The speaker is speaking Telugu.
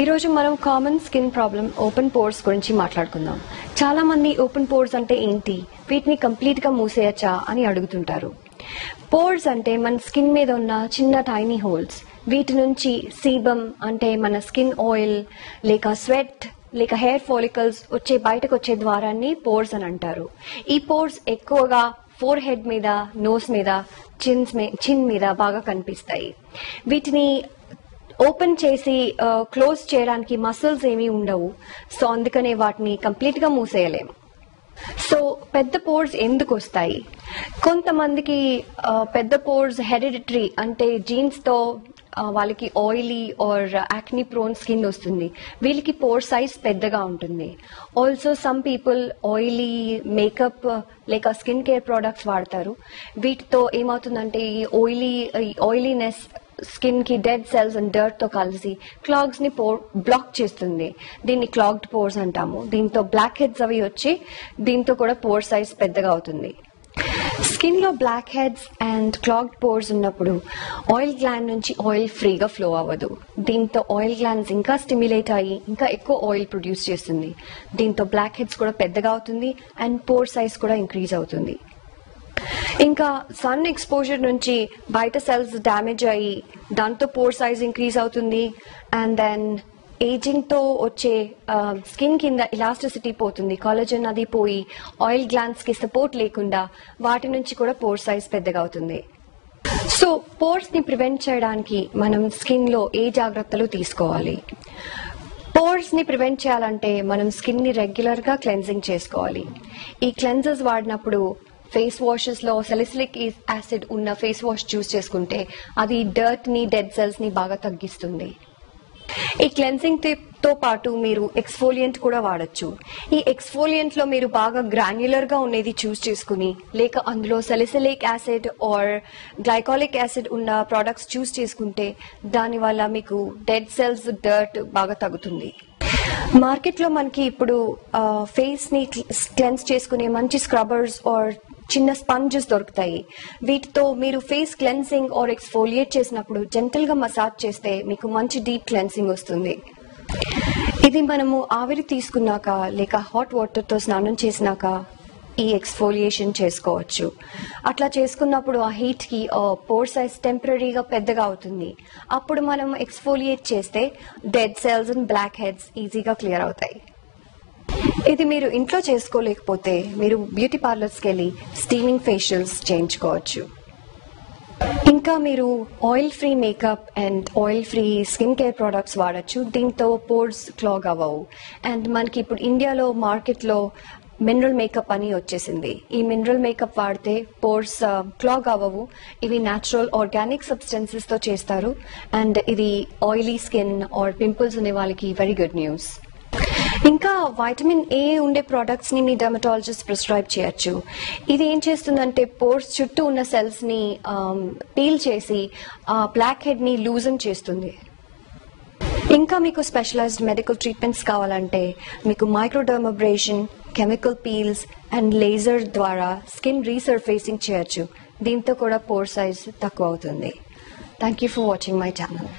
ఈ రోజు మనం common skin problem open pores గురించి మాట్లాడుకుందాం. చాలా మంది ఓపెన్ పోర్స్ అంటే ఏంటి, వీటిని కంప్లీట్ గా మూసేయచ్చా అని అడుగుతుంటారు. పోర్స్ అంటే మన స్కిన్ మీద ఉన్న చిన్న టైనీ హోల్స్. వీటి నుంచి సీబమ్ అంటే మన స్కిన్ ఆయిల్ లేక స్వెట్ లేక హెయిర్ ఫాలికల్స్ బయటకు వచ్చే ద్వారాన్ని పోర్స్ అని అంటారు. ఈ పోర్స్ ఎక్కువగా ఫోర్ హెడ్ మీద, నోస్ మీద, చిన్ మీద బాగా కనిపిస్తాయి. వీటిని ఓపెన్ చేసి క్లోజ్ చేయడానికి మసిల్స్ ఏమీ ఉండవు. సో అందుకనే వాటిని కంప్లీట్ గా మూసేయలేము. సో పెద్ద పోర్స్ ఎందుకు వస్తాయి? కొంతమందికి పెద్ద పోర్స్ హెరిడిటరీ అంటే జీన్స్ తో వాళ్ళకి oily or acne prone skin వస్తుంది. వీళ్ళకి పోర్ సైజ్ పెద్దగా ఉంటుంది. Also some people oily makeup లేక స్కిన్ కేర్ ప్రోడక్ట్స్ వాడతారు. వీటితో ఏమవుతుందంటే ఈ ఆయిలీనెస్ స్కిన్ కి డెడ్ సెల్స్ అండ్ డర్ట్ తో కలిసి క్లాగ్స్ ని బ్లాక్ చేస్తుంది. దీన్ని క్లాగ్డ్ పోర్స్ అంటాము. దీంతో బ్లాక్ హెడ్స్ అవి వచ్చి దీంతో కూడా పోర్ సైజ్ పెద్దగా అవుతుంది. స్కిన్ లో black heads and clogged pores ఉన్నప్పుడు ఆయిల్ గ్లాండ్ నుంచి ఆయిల్ ఫ్రీగా ఫ్లో అవ్వదు. దీంతో ఆయిల్ గ్లాండ్స్ ఇంకా స్టిమ్యులేట్ అయ్యి ఇంకా ఎక్కువ ఆయిల్ ప్రొడ్యూస్ చేస్తుంది. దీంతో బ్లాక్ హెడ్స్ కూడా పెద్దగా అవుతుంది అండ్ పోర్ సైజ్ కూడా ఇంక్రీజ్ అవుతుంది. ఇంకా సన్ ఎక్స్పోజర్ నుంచి బయట సెల్స్ డ్యామేజ్ అయ్యి దాంతో పోర్ సైజ్ ఇంక్రీజ్ అవుతుంది. అండ్ దెన్ ఏజింగ్ తో వచ్చే స్కిన్ కింద ఇలాస్టిసిటీ పోతుంది, కొలాజన్ అది పోయి ఆయిల్ గ్లాండ్స్ కి సపోర్ట్ లేకుండా వాటి నుంచి కూడా పోర్ సైజ్ పెద్దగా అవుతుంది. సో పోర్స్ ని ప్రివెంట్ చేయడానికి మనం స్కిన్ లో ఏ జాగ్రత్తలు తీసుకోవాలి? పోర్స్ ని ప్రివెంట్ చేయాలంటే మనం స్కిన్ ని రెగ్యులర్ గా క్లెన్జింగ్ చేసుకోవాలి. ఈ క్లెన్జర్స్ వాడినప్పుడు ఫేస్ వాషెస్ లో సాలిసిలిక్ యాసిడ్ ఉన్న ఫేస్ వాష్ చూస్ చేసుకుంటే అది డర్ట్ ని డెడ్ సెల్స్ ని బాగా తగ్గిస్తుంది. ఈ క్లెన్సింగ్ తో పాటు మీరు ఎక్స్ఫోలియంట్ కూడా వాడచ్చు. ఈ ఎక్స్ఫోలియంట్ లో మీరు బాగా గ్రాన్యులర్ గా ఉండేది చూస్ చేసుకుని లేక అందులో salicylic acid or glycolic acid ఉన్న ప్రోడక్ట్స్ చూస్ చేసుకుంటే దానివల్ల మీకు డెడ్ సెల్స్ డర్ట్ బాగా తగ్గుతుంది. మార్కెట్ లో మనకి ఇప్పుడు ఫేస్ ని క్లెన్స్ చేసుకునే మంచి స్క్రబ్బర్స్ ఆర్ చిన్న స్పంజెస్ దొరుకుతాయి. వీటితో మీరు ఫేస్ క్లెన్సింగ్ ఆర్ ఎక్స్ఫోలియేట్ చేసినప్పుడు జెంటల్ గా మసాజ్ చేస్తే మీకు మంచి డీప్ క్లెన్సింగ్ వస్తుంది. ఇది మనము ఆవిరి తీసుకున్నాక లేక హాట్ వాటర్ తో స్నానం చేసినాక ఈ ఎక్స్ఫోలియేషన్ చేసుకోవచ్చు. అట్లా చేసుకున్నప్పుడు ఆ హీట్ కి పోర్ సైజ్ టెంపరీగా పెద్దగా అవుతుంది. అప్పుడు మనం ఎక్స్ఫోలియేట్ చేస్తే dead cells and black heads ఈజీగా క్లియర్ అవుతాయి. ఇది మీరు ఇంట్లో చేసుకోలేకపోతే మీరు బ్యూటీ పార్లర్స్కి వెళ్ళి స్టీమింగ్ ఫేషియల్స్ చేయించుకోవచ్చు. ఇంకా మీరు oil free makeup and oil free skin care products వాడచ్చు. దీంతో పోర్స్ క్లాగ్ అవ్వవు. అండ్ మనకి ఇప్పుడు ఇండియాలో మార్కెట్లో మినరల్ మేకప్ అని వచ్చేసింది. ఈ మినరల్ మేకప్ వాడితే పోర్స్ క్లాగ్ అవ్వవు. ఇవి న్యాచురల్ ఆర్గానిక్ సబ్స్టెన్సెస్ తో చేస్తారు. అండ్ ఇది ఆయిలీ స్కిన్ ఆర్ పింపుల్స్ ఉండే వాళ్ళకి వెరీ గుడ్ న్యూస్. ఇంకా వైటమిన్ ఏ ఉండే ప్రోడక్ట్స్ ని మీ డెర్మటాలజిస్ట్ ప్రిస్క్రైబ్ చేయొచ్చు. ఇది ఏం చేస్తుందంటే పోర్స్ చుట్టూ ఉన్న సెల్స్ ని పీల్ చేసి బ్లాక్ హెడ్ ని లూజన్ చేస్తుంది. ఇంకా మీకు స్పెషలైజ్డ్ మెడికల్ ట్రీట్మెంట్స్ కావాలంటే మీకు microdermabrasion, chemical peels and laser ద్వారా స్కిన్ రీసర్ఫేసింగ్ చేయొచ్చు. దీంతో కూడా పోర్ సైజ్ తక్కువ అవుతుంది. Thank you for watching my channel.